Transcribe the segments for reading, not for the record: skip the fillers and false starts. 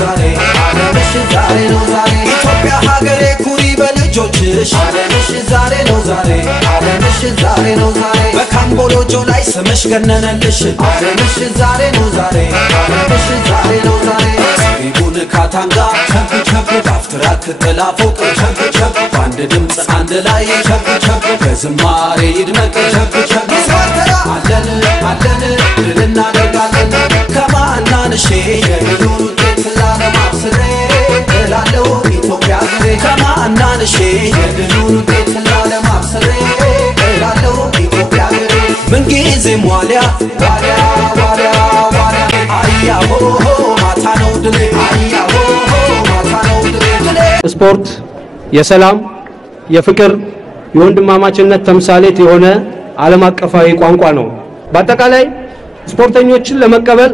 ዛሬ ዓለምሽ ዛሬ ነው ዛሬ ኢትዮጵያ ሀገሬ ኩሪ በልጆችሽ ዓለምሽ ዛሬ ነው ዛሬ ዓለምሽ ዛሬ ነው ዛሬ በካምቦሎጆ ላይ ስምሽ ገነነልሽ ዓለምሽ ዛሬ ነው ዛሬ ዓለምሽ ዛሬ ነው ዛሬ ይቡን ካታንጋ ቸፕ ቸፕ ዳፍትራክ ተላፎቅ ቸፕ ቸፕ ባንድ ድምጽ አንድ ላይ ቸፕ ቸፕ በዝማሬ ይድመቅ ቸፕ ቸፕ ሰተራ አለን አለን ድልና ደጋለን ከማናንሽ የኑሩ ተላለ ማብሰሬ ላለው ኢትዮጵያ ሀገሬ ከማናንሽ የኑሩ ተላለ ማብሰሬ ላለው ኢትዮጵያ ሀገሬ ምን ጊዜ ሟሊያ ዋሊያ ዋሊያ ዋሊያ አያሆ ማታነው ድሌ አያሆ ማታነው ድሌ ስፖርት የሰላም የፍቅር የወንድማማችነት ተምሳሌት የሆነ ዓለም አቀፋዊ ቋንቋ ነው በአጠቃላይ ስፖርተኞችን ለመቀበል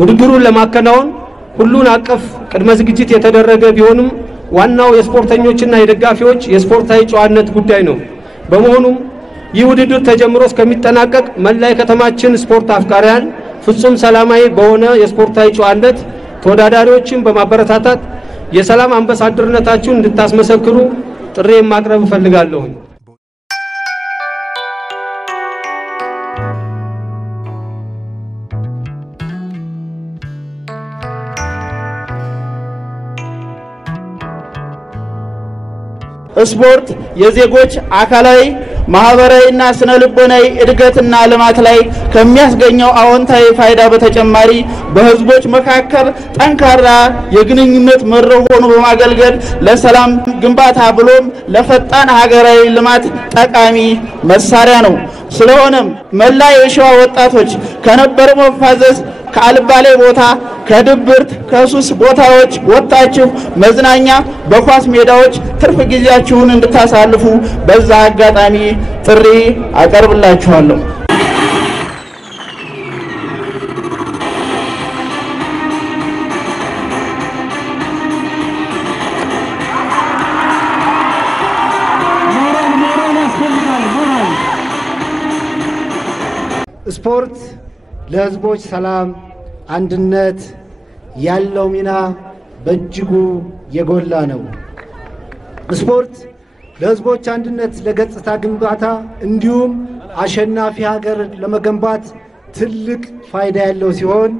ውድድሩን ለማከናወን ሁሉን አቀፍ ቅድመ ዝግጅት የተደረገ ቢሆንም ዋናው የስፖርተኞችና የደጋፊዎች የስፖርታዊ ጨዋነት ጉዳይ ነው በመሆኑም ይህ ውድድር ተጀምሮ እስከሚጠናቀቅ መላይ ከተማችን ስፖርት አፍቃሪያን ፍጹም ሰላማዊ በሆነ የስፖርታዊ ጨዋነት ተወዳዳሪዎችን በማበረታታት የሰላም አምባሳደርነታችሁን እንድታስመሰክሩ ጥሪ ማቅረብ ፈልጋለሁ ስፖርት የዜጎች አካላዊ ማህበራዊና ስነልቦናዊ እድገትና ልማት ላይ ከሚያስገኘው አዎንታዊ ፋይዳ በተጨማሪ በህዝቦች መካከል ጠንካራ የግንኙነት መድረክ ሆኖ በማገልገል ለሰላም ግንባታ ብሎም ለፈጣን ሀገራዊ ልማት ጠቃሚ መሳሪያ ነው ስለሆነም መላ የሸዋ ወጣቶች ከነበረው መፋዘዝ ከአልባሌ ቦታ ከድብርት ከሱስ ቦታዎች ወጣችሁ መዝናኛ በኳስ ሜዳዎች ትርፍ ጊዜያችሁን እንድታሳልፉ በዛ አጋጣሚ ጥሪ አቀርብላችኋለሁ ስፖርት ለህዝቦች ሰላም አንድነት ያለው ሚና በእጅጉ የጎላ ነው ስፖርት ለህዝቦች አንድነት ለገጽታ ግንባታ እንዲሁም አሸናፊ ሀገር ለመገንባት ትልቅ ፋይዳ ያለው ሲሆን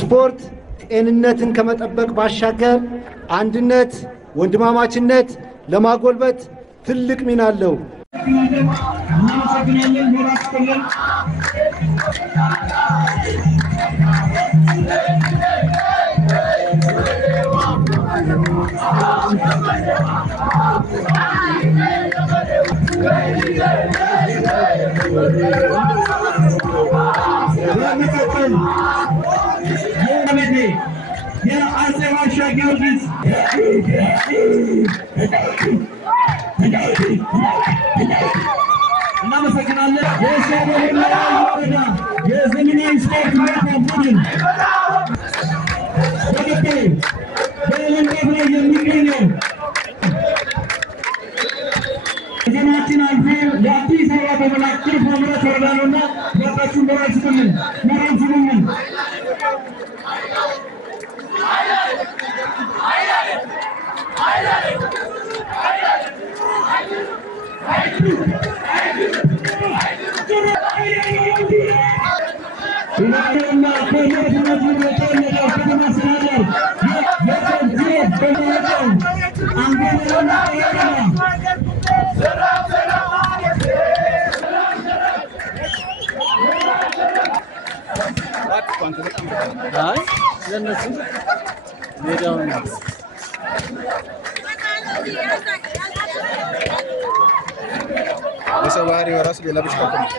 ስፖርት ጤንነትን ከመጠበቅ ባሻገር አንድነት ወንድማማችነት ለማጎልበት ትልቅ ሚና አለው Bahari waras dia lebih cepat.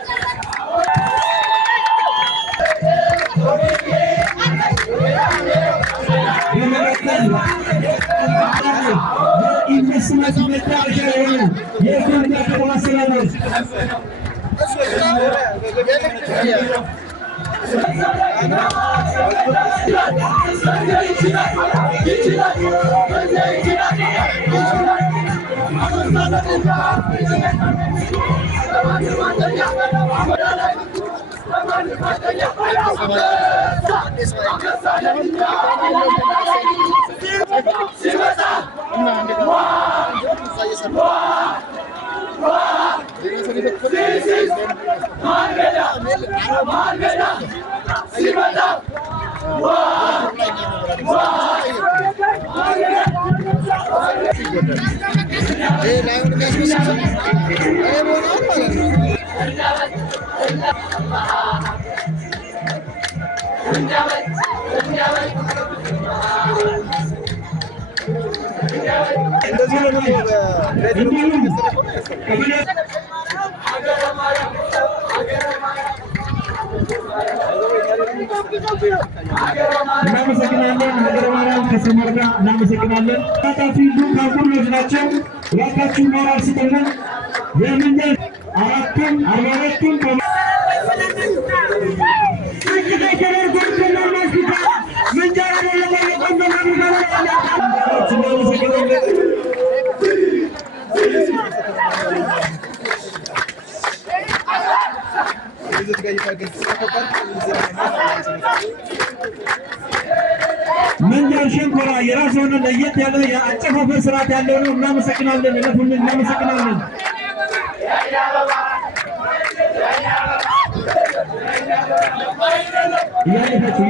መንጃር ሸንኮራ የራስዎን ለየት ያለ የአጨፋፈር ስርዓት ያለው ነው። እናመሰግናለን። ለሁሉ እናመሰግናለን።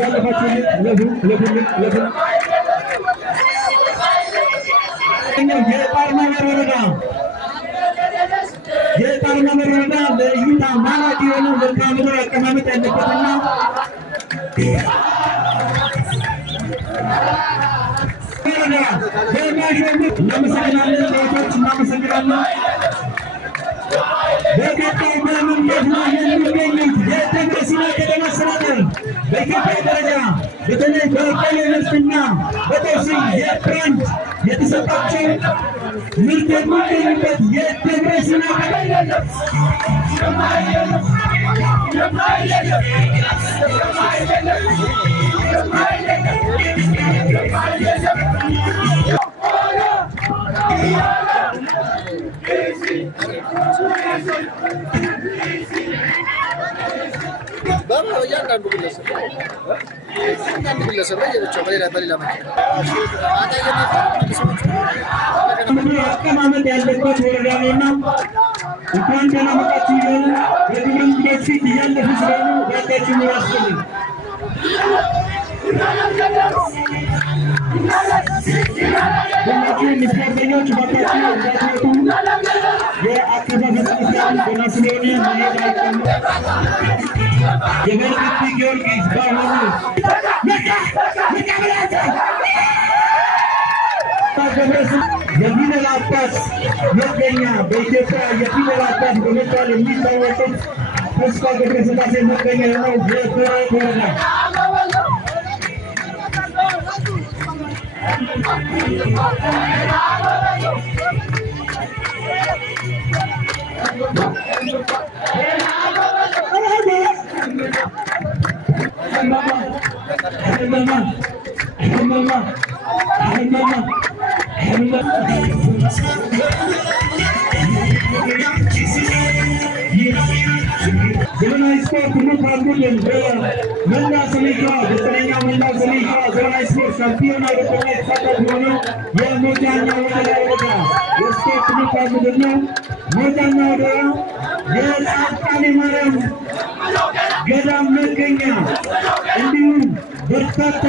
ያለፋችሁ የጣርማ ወረዳ ለእይታ ማራኪ የሆነው መልክዓ ምድር አቀማመጥ ያለበትና እናመሰግናለን። ሴቶች እናመሰግናለን። በቀጣይ በመምጣት ላይ የሚገኙት የደብረ ሲና ከተማ አስተዳደር በኢትዮጵያ ደረጃ በተለይ በቆሎ ምርትና በተውሲኝ የብራንድ የተሰጣቸው ምርት የሚገኙበት የደብረ ሲና አቀማመጥ ያለበት ወረዳ ነውና እንኳን ደህና መጣችሁ ይላል። በግብርና በፊት እያለፉ ስለሆኑ ባካችሁ ነው ያስፈልግ ሁላችሁ የሚስፈርተኞች ባካችሁ እንዳትወጡ የአከፋፈል ስርዓት ገና ስለሆነ መሄድ አይቀርም። የበረከት ጊዮርጊስ ባሆኑ የፊደል አባት መገኛ በኢትዮጵያ የፊደል አባት በመባል የሚታወቁት ተስፋ ገብረስላሴ መገኛ ነው። የኮራይት ወረዳ ዘመናዊ ስፖርት ሙካቡልን በመላ ሰሜን ሸዋ በተለይኛ መላ ሰሜን ሸዋ ዘመናዊ ስፖርት ሻምፒዮና በተለይ የተሳተፉ ሆነው የሞጃና ወረዳ የስፖርት ሙካቡልን ነው። ሞጃና ወረዳ የጻድቃኔ ማርያም ገዳም መገኛ እንዲሁም በርካታ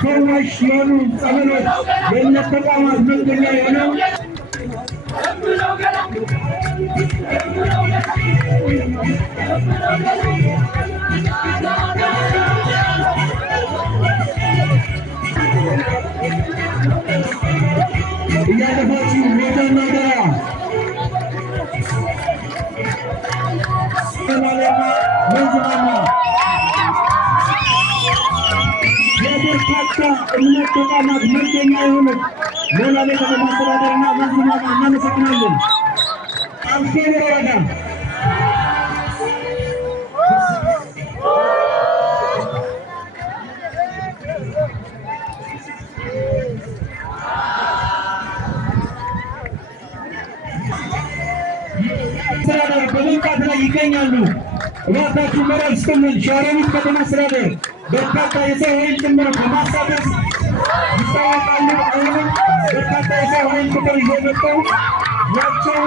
ፈዋሽ የሆኑ ጸበሎች የእምነት ተቋማት መገኛ የሆነው እያለፋችሁ ሞጃና ወረዳ መንዝማማ የበርካታ እምነት ተቋማት መገኛ የሆኑት ሞላሌ ከተማ አስተዳደርና መንዝማማ እናመሰግናለን። አልፌ ወረዳ አስተዳደር በመንቃት ላይ ይገኛሉ። እባካችሁ መራር ስትምን ሸዋሮቢት ከተማ አስተዳደር በርካታ የሰው ኃይል ጭምር በማሳተፍ ይታወቃሉ። አሁንም በርካታ የሰው ኃይል ቁጥር ይዘው መጥተው ናቸው።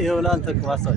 ይኸውልህ አንተ ከዋሳው